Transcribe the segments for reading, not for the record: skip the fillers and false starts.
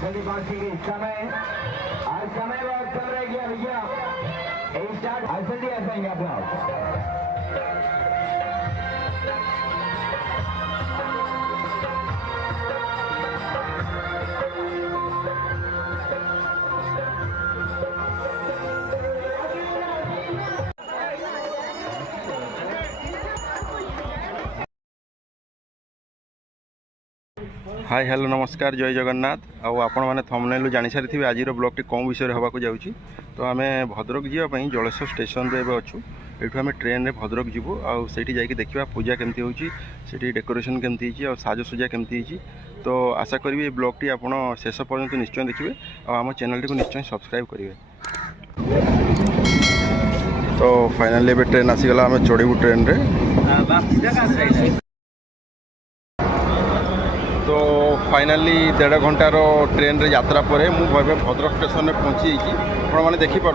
जल्दी पहुंचेगी समय आज समय बहुत कम रह गया भैया स्टार्ट जल्दी ऐसा ही अपना हाय हेलो नमस्कार जय जगन्नाथ आपण मैंने थंबनेल जानी सारी आज ब्लॉग कौन विषय होगा जाऊँगी तो आम भद्रक जावाई जलेश्वर स्टेशन रे अच्छु ये आम ट्रेन रे भद्रक जीवु आठी जाकि देखा पूजा केमती होती डेकोरेशन केमती साजसज्जा केमती तो आशा करी ब्लॉग टी आप शेष पर्यंत निश्चय देखिए और आम चैनल को निश्चय सब्सक्राइब करेंगे। तो फाइनाली एबे ट्रेन आसीगला आम चढ़ू ट्रेन रे तो फाइनाली 1.5 घंटार ट्रेन रे यात्रा पर मुझे भद्रक स्टेशन में पहुँची मैंने देखिपे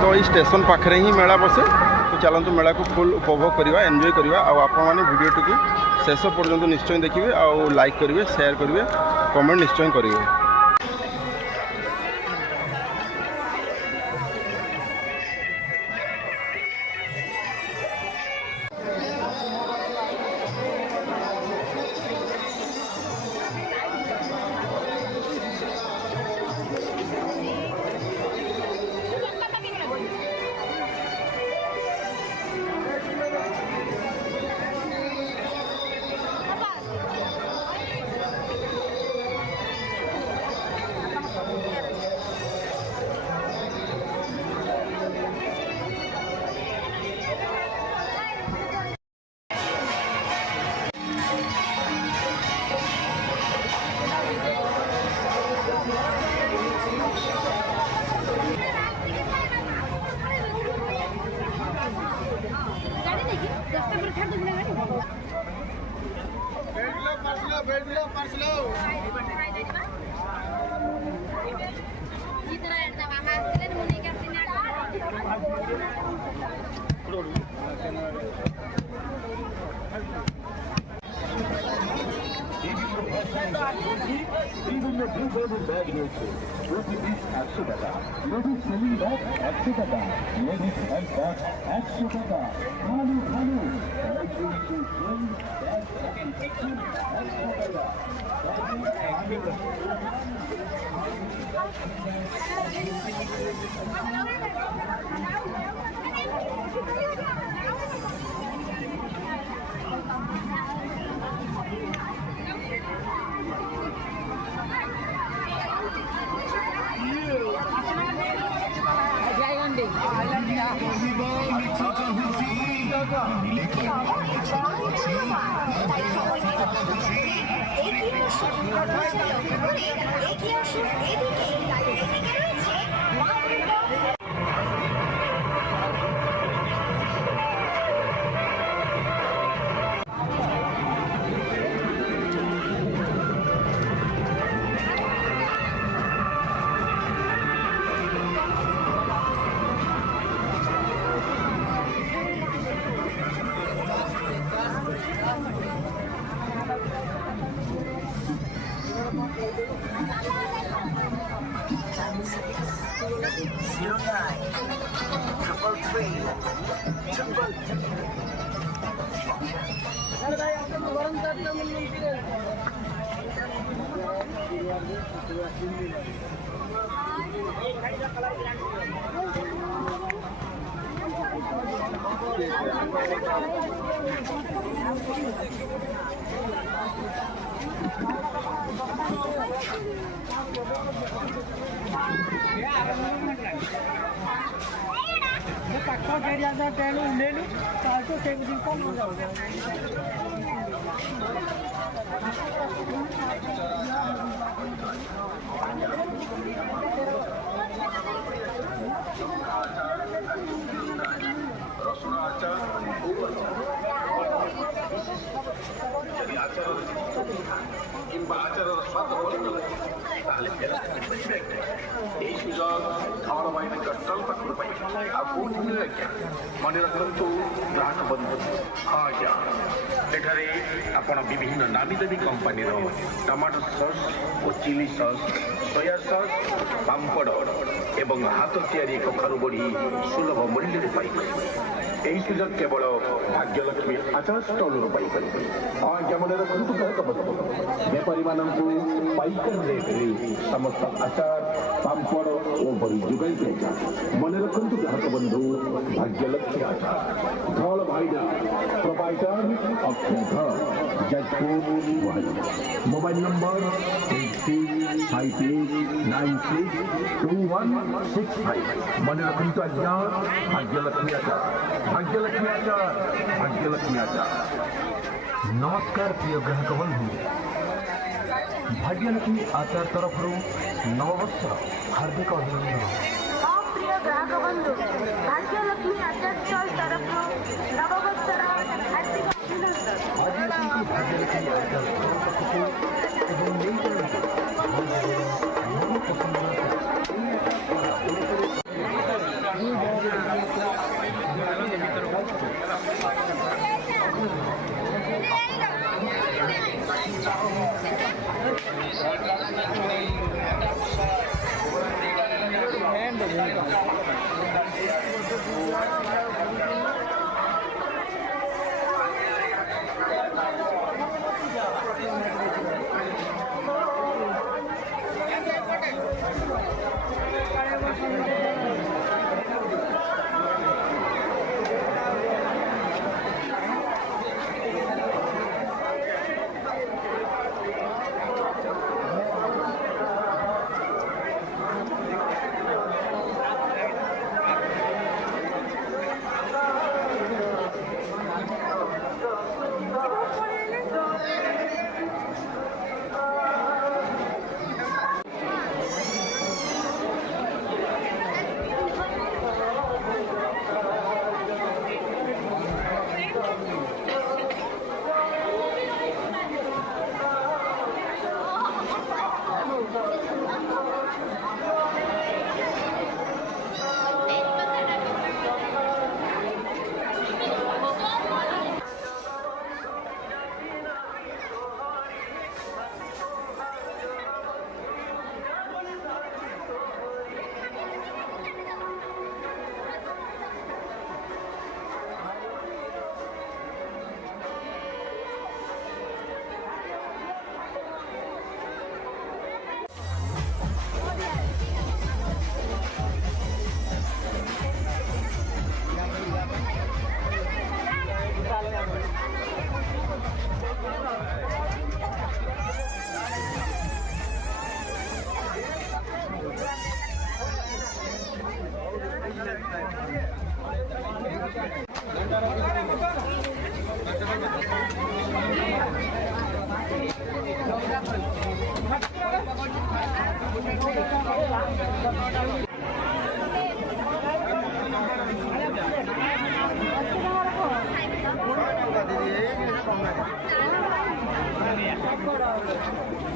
तो ये स्टेशन पाखे ही मेला बसे तो चलतु मेला को फुल उपभोग करवा एंजॉय करवा आपने वीडियो टी शेष पर्यंत निश्चय देखिए आउ लाइक करेंगे शेयर करेंगे कमेंट निश्चय करेंगे। मन रखु ग्राहक बंधु आज्ञा। ଏଠାରେ ଆପଣ ବିଭିନ୍ନ ନାମୀ ଦାମୀ କମ୍ପାନୀର ଟମାଟୋ ସସ୍ ଓ ଚିଲି ସସ୍, ସୋୟା ସସ୍, ପାମ୍ପଡ଼ ଏବଂ ହାତ ତିଆରି କଖାରୁ ବଢ଼ି ସୁଲଭ ମୂଲ୍ୟରେ ପାଇପାରିବେ। ଏହି ସୁଯୋଗ କେବଳ ଭାଗ୍ୟଲକ୍ଷ୍ମୀ ଆଚାର ଷ୍ଟଲରୁ ପାଇପାରିବେ। ଆଜ୍ଞା ମନେ ରଖନ୍ତୁ ବେପାରୀମାନଙ୍କୁ ପାଇକାରୀ ରେଟ୍ରେ ସମସ୍ତ ଆଚାର, ପାମ୍ପଡ଼ ଓ ବଡ଼ି ଯୋଗାଇ ଦିଆଯାଏ। ମନେ ରଖନ୍ତୁ ଗ୍ରାହକ ବନ୍ଧୁ, ଭାଗ୍ୟଲକ୍ଷ୍ମୀ ଆଚାର, ଧଳ ଭାଇନା प्रोपाइटर अक्षय धर, जजपुर, मोबाइल नंबर 8658962165। मने रखନ୍ତୁ ଆଜ୍ଞା ଭାଗ୍ୟଲକ୍ଷ୍ମୀ ଆଚାର, ଭାଗ୍ୟଲକ୍ଷ୍ମୀ ଆଚାର, ଭାଗ୍ୟଲକ୍ଷ୍ମୀ ଆଚାର। नमस्कार प्रिय ग्राहक बंधु, भाग्यलक्ष्मी आचार तरफ नववर्ष हार्दिक अभिनंदन। प्रिय ग्राहक बंधु, भाग्यलक्ष्मी आचार स्टॉल तरफ नववर्षर हार्दिक अभिनंदन। भाग्यलक्ष्मी आचार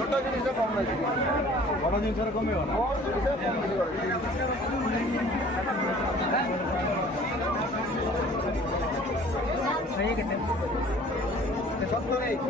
छोट जिनिस कम बड़ जिन कम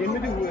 एमती हुए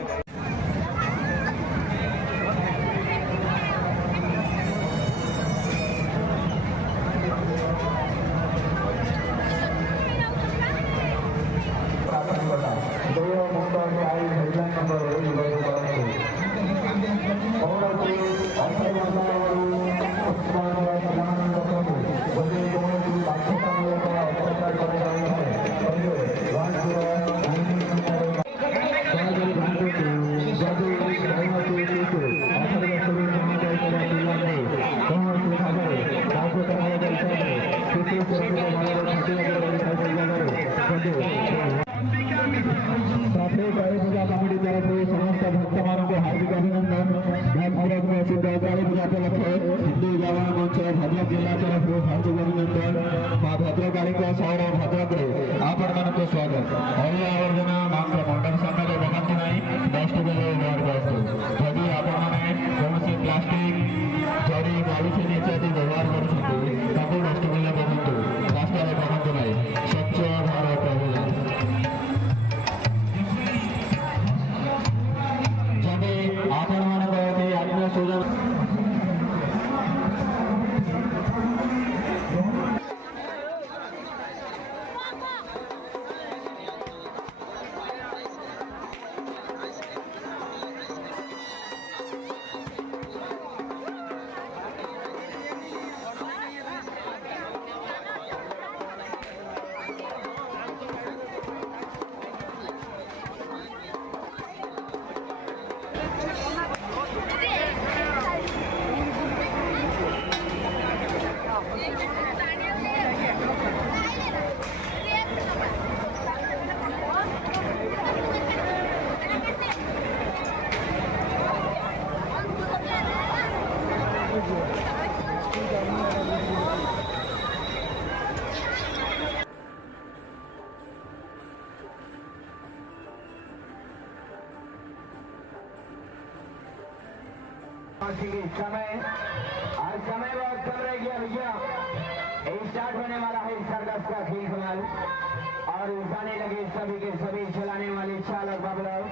कमिटी तरफ समस्त भक्त मान हार्दिक अभिनंदन। भद्रक में काली पूजा उपलक्षे हिंदू जवान मंच भद्रक जिला तरफ हार्दिक अभिनंदन। माँ भद्रकाली सहर भद्रक आपण मान स्वागत। अलिया आवर्जना मात्र मंडप सामने पकाती ना डस्टबिन व्यवहार करते। जदि आपण कौन प्लास्टिक जरी पॉलिथिन इत्यादि व्यवहार कर डस्टबिन पकातु, रास्ता पकातु ना। स्वच्छ भारत अभियान। पहुंचेगी। समय आज समय बहुत कम रह गया भैया। स्टार्ट होने वाला है सर्कस का खेल फिलहाल और जाने लगे सभी के सभी चलाने वाले चालक बाबूराव।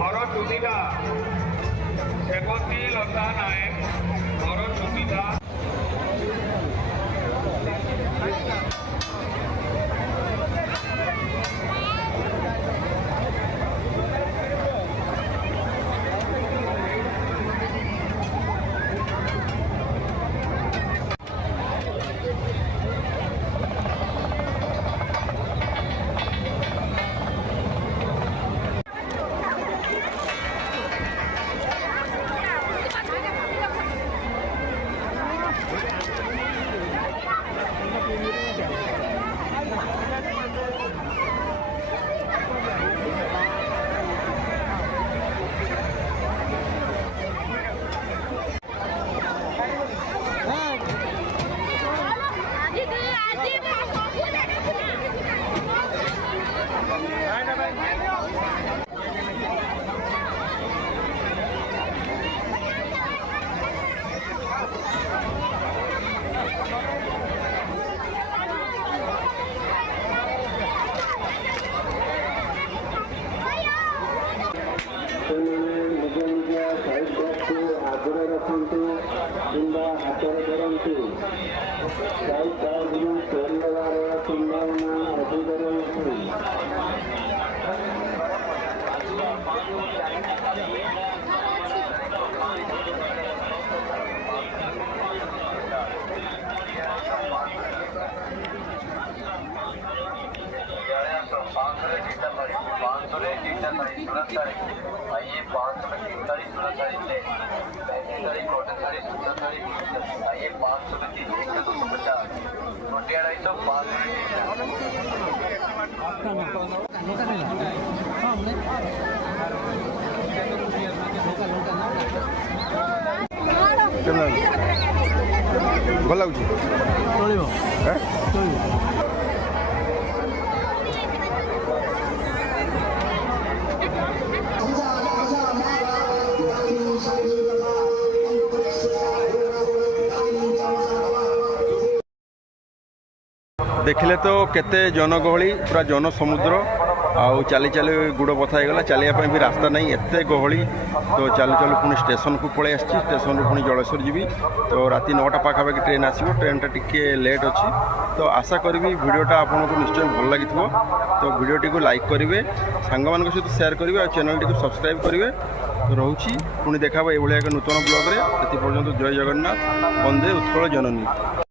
घर सुविधा सेवती लता नायक घर सुविधा ଆଗରେ ରଖନ୍ତୁ କିମ୍ବା ହାତରେ ଧରନ୍ତୁ। ସାଇଡ୍ ସାଇଡ୍ରୁ ଚଳିବାର ସମ୍ଭାବନା ଅଧିକ ରହୁଛି। आइए 550 ଭଲ ଲାଗୁଛି ଚଳିବ देखिले तो केते जनगहली पूरा जनसमुद्र आउ चली चली गुड़ बथा होगा चलिया भी रास्ता नहीं एत गहली तो चलु चलु पुणी स्टेशन को पलि आसी स्टेशन रू पुणी जलेश्वर जी तो राति 9टा पाखापाखि ट्रेन आसो ट्रेनटा टिके लेट अच्छी तो आशा करी वीडियोटा आपको निश्चय भल लगी तो वीडियोटी को लाइक करेंगे सांग मान सहित सेयार करेंगे और चैनल टी सब्सक्राइब करेंगे तो रोची पुणी देखा ये एक नूतन ब्लॉग रे पर्यंत जय जगन्नाथ वंदे उत्कल जननी।